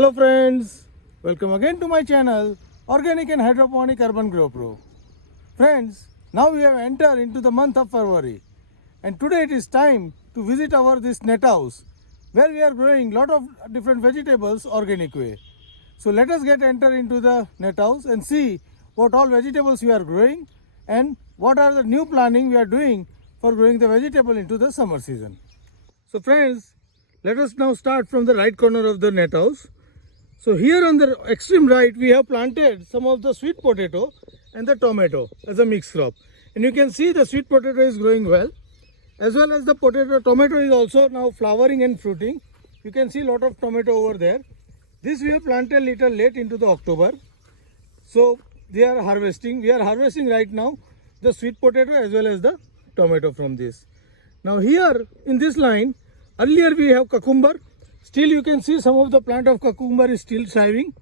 Hello friends, welcome again to my channel Organic and Hydroponic Urban Grow Pro. Friends, now we have entered into the month of February and today it is time to visit our this net house where we are growing lot of different vegetables organic way. So let us get enter into the net house and see what all vegetables we are growing and what are the new planning we are doing for growing the vegetable into the summer season. So friends, let us now start from the right corner of the net house. So here on the extreme right, we have planted some of the sweet potato and the tomato as a mixed crop. And you can see the sweet potato is growing well, as well as the tomato is also now flowering and fruiting. You can see a lot of tomato over there. This we have planted little late into the October. So they are harvesting. We are harvesting right now the sweet potato as well as the tomato from this. Now here in this line, earlier we have cucumber. Still you can see some of the plant of cucumber is still thriving,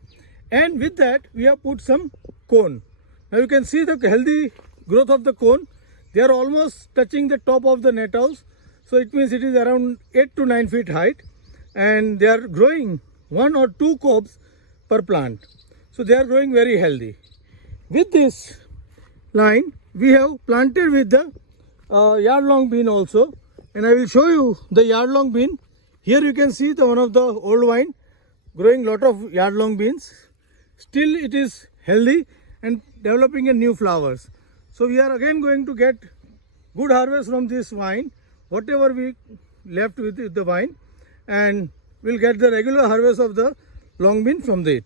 and with that we have put some cone. Now you can see the healthy growth of the cone. They are almost touching the top of the net house, so it means it is around 8 to 9 feet height, and they are growing 1 or 2 cobs per plant. So they are growing very healthy. With this line we have planted with the yard long bean also, and I will show you the yard long bean. Here you can see one of the old vine growing lot of yard long beans. Still it is healthy and developing a new flowers. So we are again going to get good harvest from this vine, whatever we left with the vine, and we'll get the regular harvest of the long bean from it.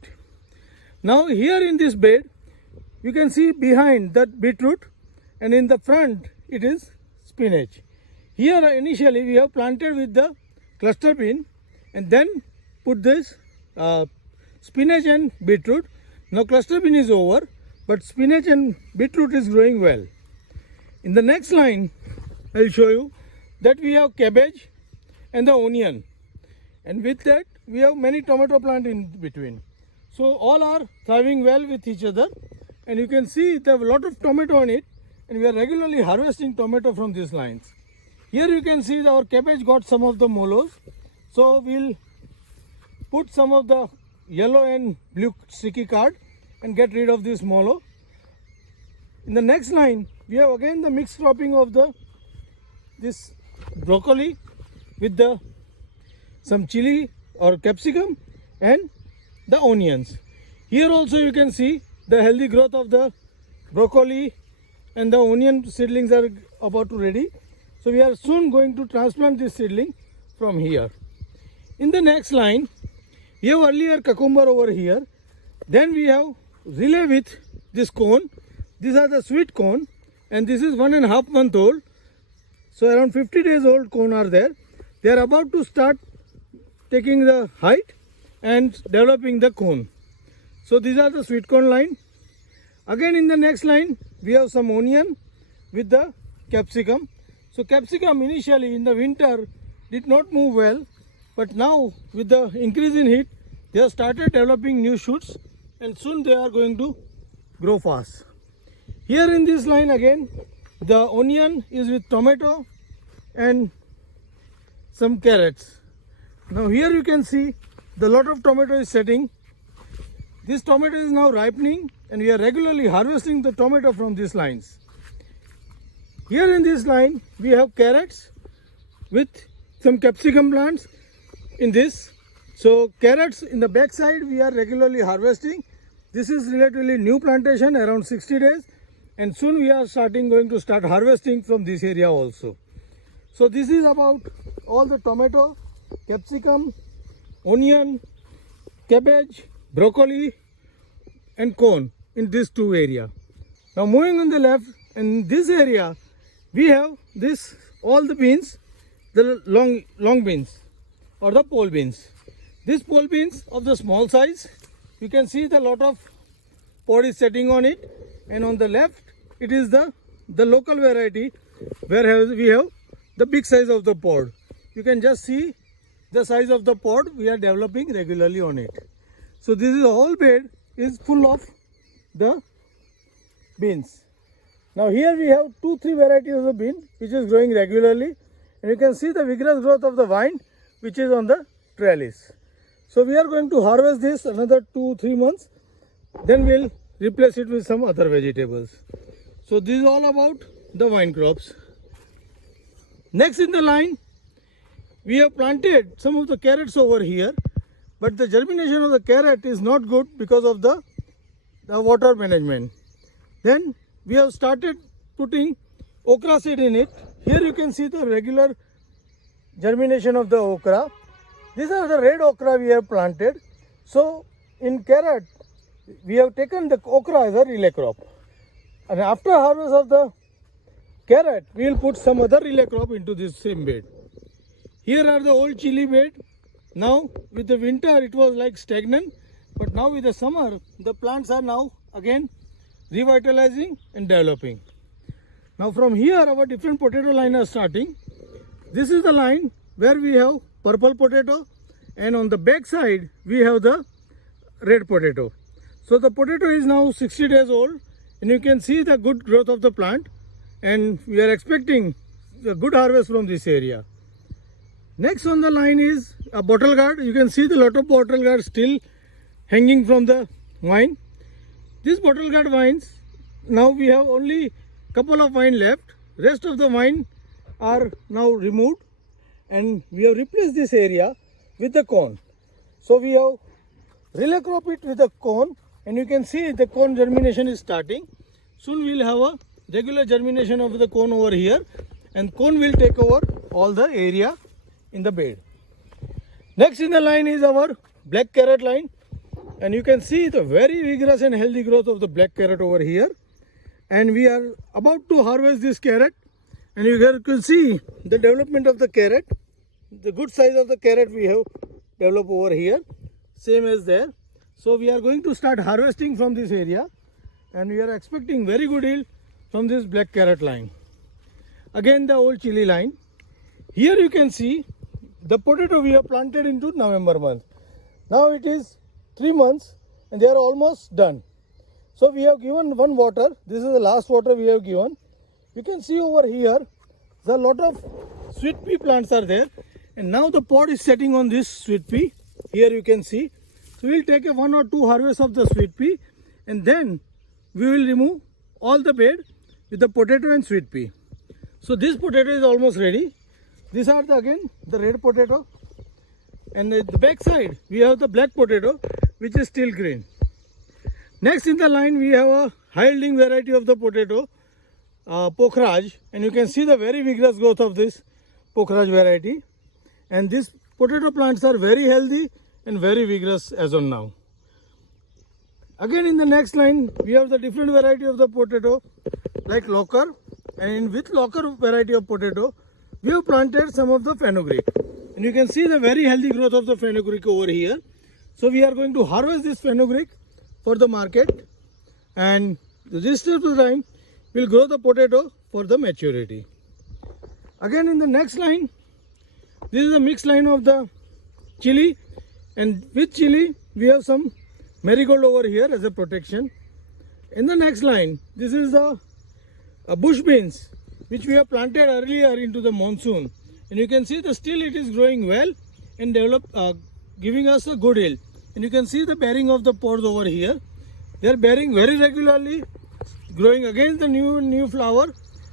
Now here in this bed you can see behind that beetroot, and in the front it is spinach. Here initially we have planted with the cluster bean and then put this spinach and beetroot. Now cluster bean is over, but spinach and beetroot is growing well. In the next line I will show you that we have cabbage and the onion, and with that we have many tomato plant in between. So all are thriving well with each other, and you can see they have a lot of tomato on it, and we are regularly harvesting tomato from these lines. Here you can see our cabbage got some of the mollos, so we'll put some of the yellow and blue sticky card and get rid of this mollo. In the next line we have again the mixed cropping of this broccoli with some chili or capsicum and the onions. Here also you can see the healthy growth of the broccoli, and the onion seedlings are about to ready. So we are soon going to transplant this seedling from here. In the next line, we have earlier cucumber over here. Then we have relay with this cone. These are the sweet cone, and this is 1.5 month old. So around 50 days old cone are there. They are about to start taking the height and developing the cone. So these are the sweet corn line. Again in the next line, we have some onion with the capsicum. So capsicum initially in the winter did not move well, but now with the increase in heat, they have started developing new shoots, and soon they are going to grow fast. Here in this line again, the onion is with tomato and some carrots. Now here you can see the lot of tomato is setting. This tomato is now ripening, and we are regularly harvesting the tomato from these lines. Here in this line we have carrots with some capsicum plants in this. So carrots in the back side we are regularly harvesting. This is relatively new plantation, around 60 days, and soon we are going to start harvesting from this area also. So this is about all the tomato, capsicum, onion, cabbage, broccoli and corn in these two area. Now moving on the left, in this area we have all the beans, the long beans or the pole beans. These pole beans of the small size, you can see the lot of pod is setting on it, and on the left it is the local variety where we have the big size of the pod. You can just see the size of the pod we are developing regularly on it. So this is whole bed is full of the beans. Now here we have 2-3 varieties of bean which is growing regularly, and you can see the vigorous growth of the vine which is on the trellis. So we are going to harvest this another 2-3 months. Then we'll replace it with some other vegetables. So this is all about the vine crops. Next in the line, we have planted some of the carrots over here, but the germination of the carrot is not good because of the water management. Then we have started putting okra seed in it. Here you can see the regular germination of the okra. These are the red okra we have planted. So in carrot, we have taken the okra as a relay crop. And after harvest of the carrot, we will put some other relay crop into this same bed. Here are the old chili bed. Now with the winter it was like stagnant, but now with the summer the plants are now again revitalizing and developing. Now from here our different potato line are starting. This is the line where we have purple potato, and on the back side we have the red potato. So the potato is now 60 days old, and you can see the good growth of the plant, and we are expecting a good harvest from this area. Next on the line is a bottle gourd. You can see the lot of bottle gourd still hanging from the vine. These bottle gourd vines, now we have only couple of vine left. Rest of the vine are now removed, and we have replaced this area with the cone. So we have relay crop it with the cone, and you can see the cone germination is starting. Soon we will have a regular germination of the cone over here, and cone will take over all the area in the bed. Next in the line is our black carrot line, and you can see the very vigorous and healthy growth of the black carrot over here. And we are about to harvest this carrot, and you can see the development of the carrot. The good size of the carrot we have developed over here, same as there. So we are going to start harvesting from this area, and we are expecting very good yield from this black carrot line. Again the old chili line. Here you can see the potato we have planted into November month. Now it is 3 months and they are almost done. So we have given one water. This is the last water we have given. You can see over here there are a lot of sweet pea plants are there, and now the pod is setting on this sweet pea. Here you can see. So we will take a 1 or 2 harvests of the sweet pea, and then we will remove all the bed with the potato and sweet pea. So this potato is almost ready. These are again the red potato, and at the back side we have the black potato which is still green. Next in the line we have a high yielding variety of the potato, Pokhraj, and you can see the very vigorous growth of this Pokhraj variety, and these potato plants are very healthy and very vigorous as on now. Again in the next line we have the different variety of the potato like locker, and with locker variety of potato we have planted some of the fenugreek, and you can see the very healthy growth of the fenugreek over here. So we are going to harvest this fenugreek for the market, and this time we will grow the potato for the maturity. Again in the next line, this is a mixed line of the chili, and with chili we have some marigold over here as a protection. In the next line, this is the bush beans which we have planted earlier into the monsoon, and you can see that still it is growing well and giving us a good yield. And you can see the bearing of the pods over here. They are bearing very regularly, growing against the new flower.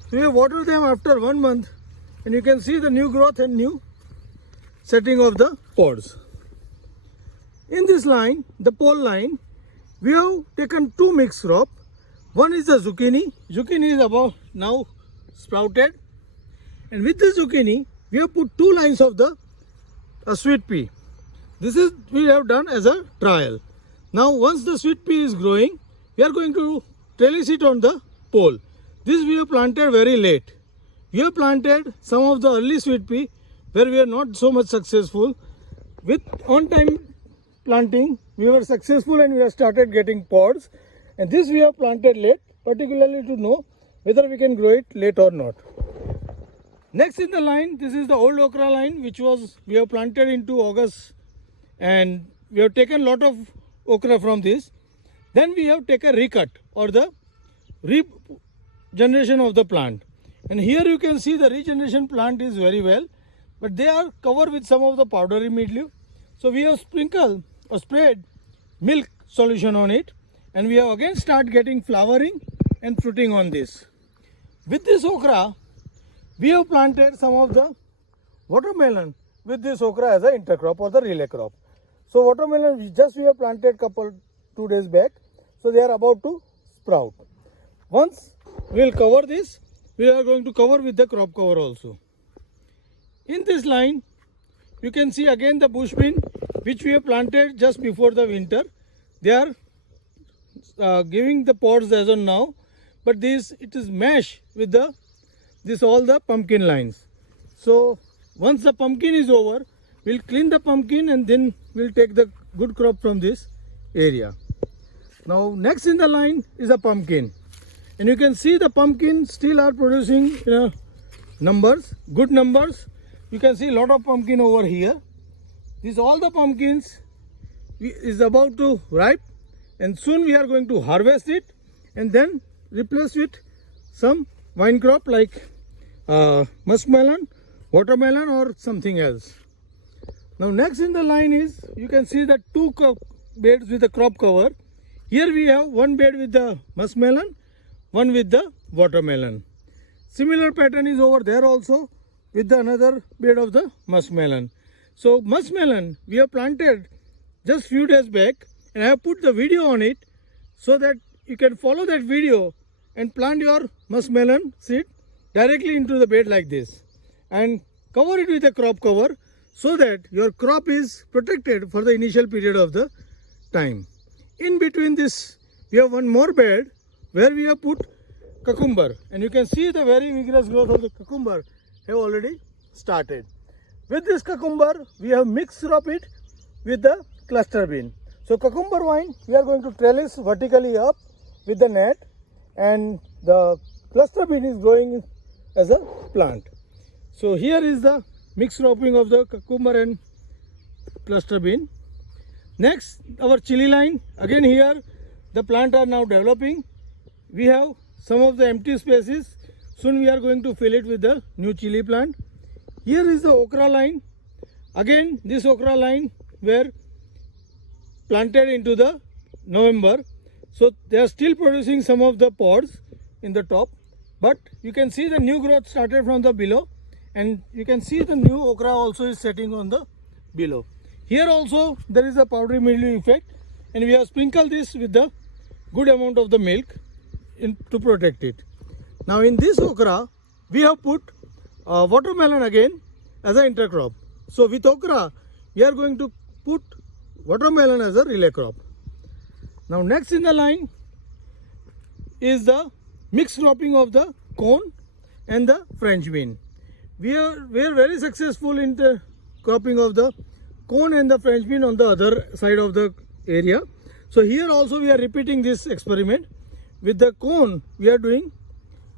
So we have watered them after 1 month, and you can see the new growth and new setting of the pods. In this line, the pole line, we have taken 2 mixed crop. One is the zucchini. Zucchini is about now sprouted, and with the zucchini we have put 2 lines of the sweet pea. This is we have done as a trial. Now once the sweet pea is growing, we are going to trellis it on the pole. This we have planted very late. We have planted some of the early sweet pea where we are not so much successful. With on time planting we were successful, and we have started getting pods, and this we have planted late, particularly to know whether we can grow it late or not. Next in the line, this is the old okra line which we have planted into August, and we have taken lot of okra from this. Then we have taken recut or the regeneration of the plant, and here you can see the regeneration plant is very well, but they are covered with some of the powdery mildew. So we have sprinkled or sprayed milk solution on it, and we have again start getting flowering and fruiting on this. With this okra, we have planted some of the watermelon with this okra as an intercrop or the relay crop. So watermelon we have planted 2 days back, so they are about to sprout. Once we will cover this, we are going to cover with the crop cover also. In this line, you can see again the bush bean which we have planted just before the winter. They are giving the pods as on now, but it is mesh with all the pumpkin lines. So once the pumpkin is over, we'll clean the pumpkin and then we'll take the good crop from this area. Now next in the line is a pumpkin, and you can see the pumpkin still are producing numbers, good numbers. You can see a lot of pumpkin over here. All the pumpkins is about to ripe, and soon we are going to harvest it and then replace with some vine crop like muskmelon, watermelon or something else. Now next in the line is, you can see the 2 beds with the crop cover. Here we have 1 bed with the muskmelon, 1 with the watermelon. Similar pattern is over there also with another bed of the muskmelon. So muskmelon we have planted just few days back, and I have put the video on it so that you can follow that video and plant your muskmelon seed directly into the bed like this, and cover it with a crop cover so that your crop is protected for the initial period of the time. In between this, we have 1 more bed where we have put cucumber, and you can see the very vigorous growth of the cucumber have already started. With this cucumber, we have mixed up it with the cluster bean. So cucumber vine we are going to trellis vertically up with the net, and the cluster bean is growing as a plant. So here is the mixed cropping of the cucumber and cluster bean. Next, our chili line. Again here the plant are now developing. We have some of the empty spaces. Soon we are going to fill it with the new chili plant. Here is the okra line. Again this okra line were planted into the November. So they are still producing some of the pods in the top, but you can see the new growth started from the below, and you can see the new okra also is setting on the below. Here also there is a powdery mildew effect, and we have sprinkled this with the good amount of the milk to protect it. Now in this okra we have put watermelon again as an intercrop. So with okra we are going to put watermelon as a relay crop. Now next in the line is the mixed cropping of the corn and the French bean. We are very successful in the cropping of the corn and the French bean on the other side of the area. So here also we are repeating this experiment. With the corn we are doing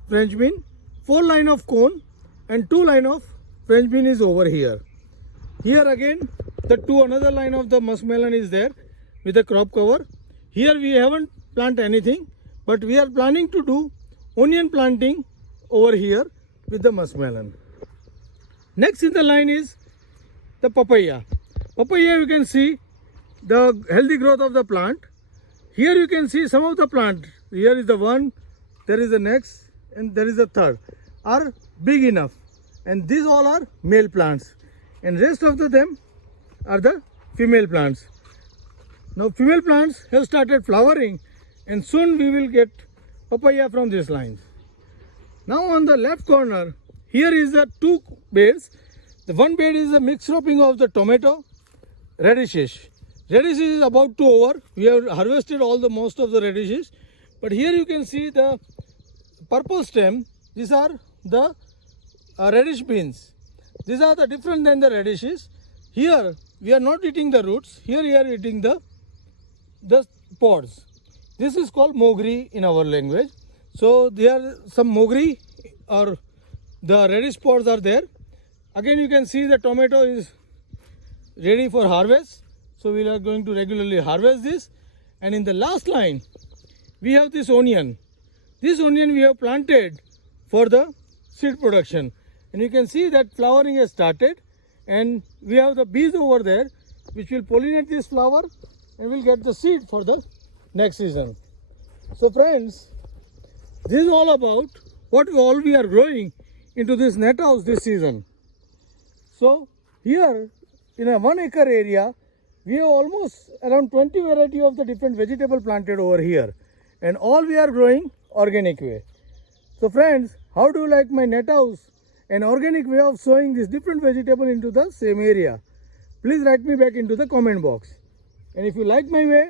French bean. 4 line of corn and 2 line of French bean is over here. Here again another line of the muskmelon is there with the crop cover. Here we haven't planted anything, but we are planning to do onion planting over here with the muskmelon. Next in the line is the papaya. Papaya, you can see the healthy growth of the plant. Here you can see some of the plant. Here is the one, there is the next, and there is the third. Are big enough, and these all are male plants, and rest of them are the female plants. Now female plants have started flowering, and soon we will get papaya from these lines. Now on the left corner, here is the 2 beds. The one bed is a mixed cropping of the tomato, radishes. Radishes is about to over. We have harvested most of the radishes, but here you can see the purple stem. These are the radish beans. These are the different than the radishes. Here we are not eating the roots. Here we are eating the pods. This is called mogri in our language. So there are some mogri or the radish pods are there. Again you can see the tomato is ready for harvest. So we are going to regularly harvest this. And in the last line we have this onion. This onion we have planted for the seed production. And you can see that flowering has started, and we have the bees over there which will pollinate this flower and will get the seed for the next season. So friends, this is all about what all we are growing into this net house this season. So here in a 1 acre area, we have almost around 20 variety of the different vegetable planted over here, and all we are growing organic way. So friends, how do you like my net house? An organic way of sowing this different vegetable into the same area. Please write me back into the comment box. And if you like my way,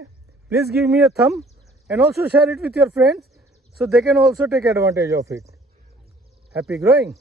please give me a thumb and also share it with your friends so they can also take advantage of it. Happy growing!